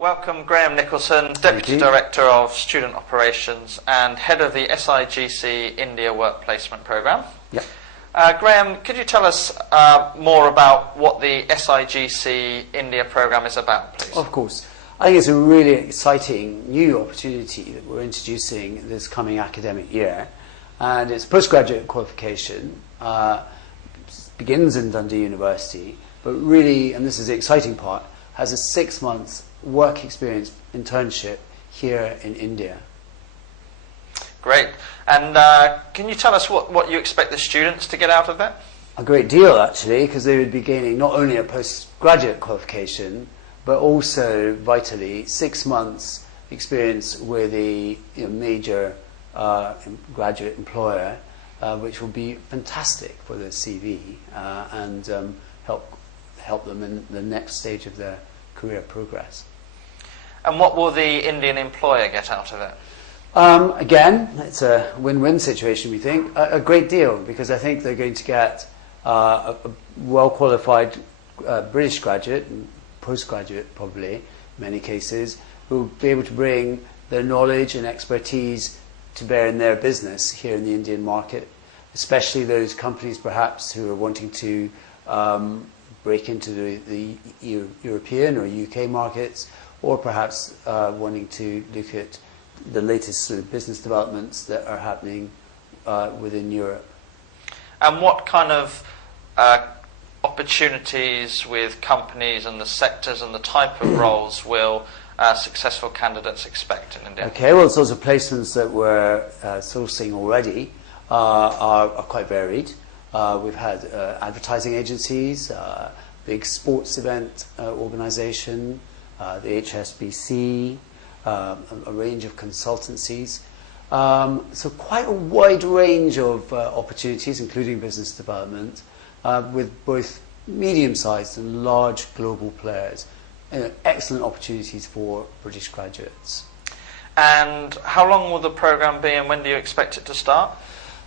Welcome, Graham Nicholson, Deputy Director of Student Operations and Head of the SIGC India Work Placement Programme. Yep. Graham, could you tell us more about what the SIGC India Programme is about, please? Of course. I think it's a really exciting new opportunity that we're introducing this coming academic year. And it's postgraduate qualification, begins in Dundee University, but really, and this is the exciting part, has a 6-month work experience internship here in India. Great. And can you tell us what you expect the students to get out of it? A great deal, actually, because they would be gaining not only a postgraduate qualification, but also, vitally, 6 months experience with a major graduate employer, which will be fantastic for their CV and help them in the next stage of their career progress. And what will the Indian employer get out of it? Again, it's a win-win situation, we think. A great deal, because I think they're going to get a well-qualified British graduate, and postgraduate probably, in many cases, who will be able to bring their knowledge and expertise to bear in their business here in the Indian market, especially those companies perhaps who are wanting to break into the European or UK markets, or perhaps wanting to look at the latest sort of business developments that are happening within Europe. And what kind of opportunities with companies and the sectors and the type of roles will successful candidates expect in India? Okay, well, the sorts of placements that we're sourcing already are quite varied. We've had advertising agencies, big sports event organisation, the HSBC, a range of consultancies. So quite a wide range of opportunities, including business development, with both medium-sized and large global players. Excellent opportunities for British graduates. And how long will the programme be, and when do you expect it to start?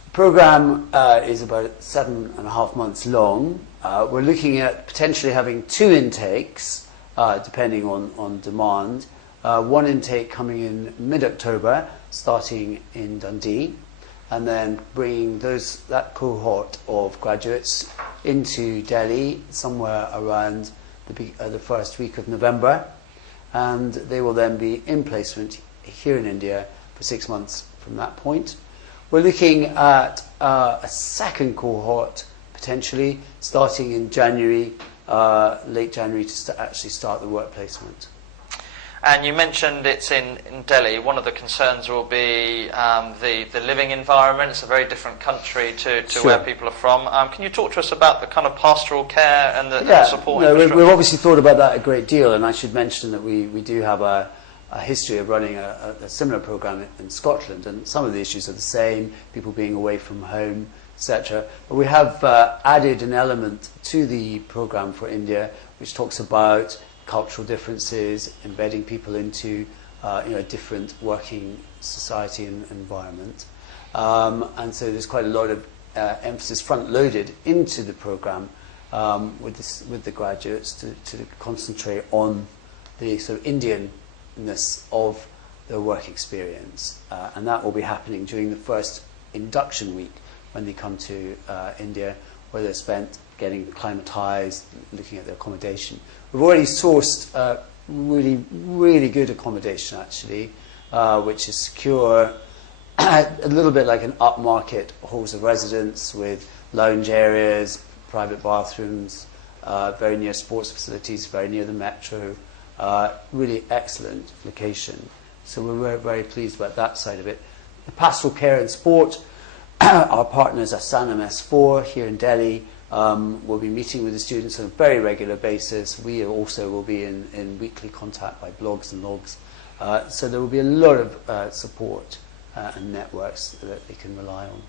The programme is about 7.5 months long. We're looking at potentially having 2 intakes, depending on demand. One intake coming in mid-October, starting in Dundee, and then bringing that cohort of graduates into Delhi somewhere around the first week of November, and they will then be in placement here in India for 6 months from that point. We're looking at a second cohort, potentially, starting in January, late January, to actually start the work placement. And you mentioned it's in Delhi. One of the concerns will be the living environment. It's a very different country to Sure. where people are from. Can you talk to us about the kind of pastoral care and the support infrastructure? We've obviously thought about that a great deal, and I should mention that we do have a history of running a similar programme in Scotland, and some of the issues are the same, people being away from home, etc. But we have added an element to the programme for India, which talks about cultural differences, embedding people into a different working society and environment. And so there's quite a lot of emphasis front-loaded into the programme with the graduates to concentrate on the sort of Indianness of their work experience. And that will be happening during the first induction week when they come to India, where they're spent getting acclimatised, looking at their accommodation. We've already sourced really, really good accommodation, actually, which is secure, a little bit like an upmarket halls of residence with lounge areas, private bathrooms, very near sports facilities, very near the metro. Really excellent location. So we're very, very pleased about that side of it. The pastoral care and sport, our partners are Sannam S4 here in Delhi. We'll be meeting with the students on a very regular basis. We also will be in weekly contact by blogs and logs. So there will be a lot of support and networks that they can rely on.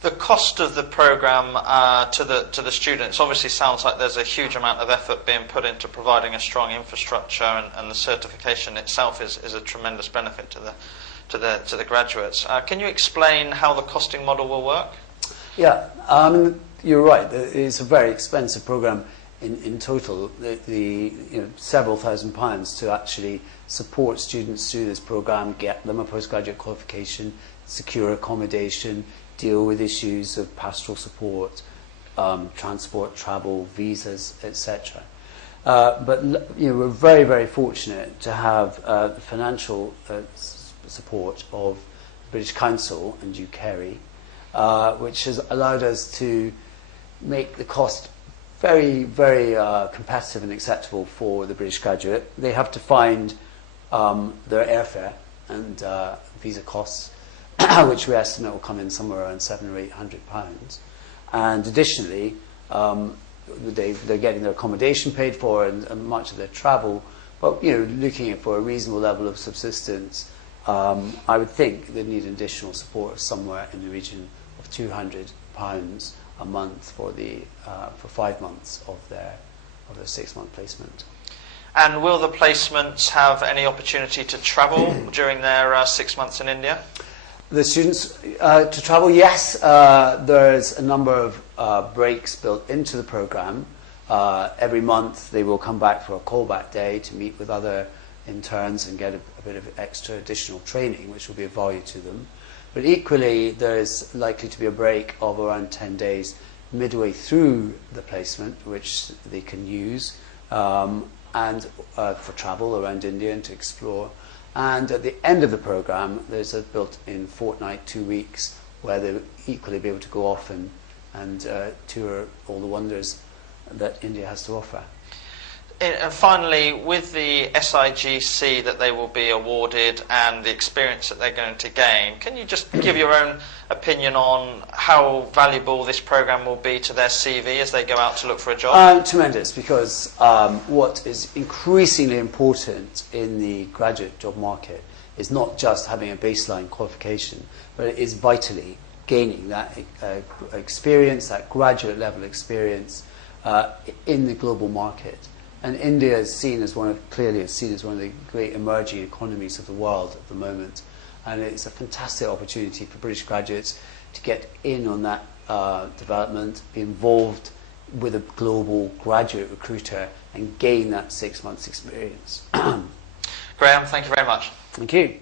The cost of the programme to the students obviously sounds like there's a huge amount of effort being put into providing a strong infrastructure, and the certification itself is a tremendous benefit to the graduates. Can you explain how the costing model will work? Yeah, you're right. It's a very expensive programme in total, several £1,000s to actually support students through this programme, get them a postgraduate qualification, secure accommodation, deal with issues of pastoral support, transport, travel, visas, etc. But we're very, very fortunate to have the financial support of the British Council and UKERI, which has allowed us to make the cost very, very competitive and acceptable for the British graduate. They have to find their airfare and visa costs, which we estimate will come in somewhere around £700 or £800. And additionally, they're getting their accommodation paid for and much of their travel. But looking for a reasonable level of subsistence, I would think they need additional support somewhere in the region of £200 a month for 5 months of their 6-month placement. And will the placements have any opportunity to travel during their 6 months in India? The students to travel, yes. There's a number of breaks built into the programme. Every month they will come back for a callback day to meet with other interns and get a bit of extra additional training, which will be of value to them. But equally, there's likely to be a break of around 10 days midway through the placement, which they can use and for travel around India and to explore. And at the end of the programme, there's a built-in fortnight, 2 weeks, where they'll equally be able to go off and tour all the wonders that India has to offer. And finally, with the SIGC that they will be awarded and the experience that they're going to gain, can you just give your own opinion on how valuable this programme will be to their CV as they go out to look for a job? Tremendous, because what is increasingly important in the graduate job market is not just having a baseline qualification, but it is vitally gaining that experience, that graduate level experience in the global market. And India is clearly seen as one of the great emerging economies of the world at the moment. And it's a fantastic opportunity for British graduates to get in on that development, be involved with a global graduate recruiter and gain that 6 months experience. Graham, thank you very much. Thank you.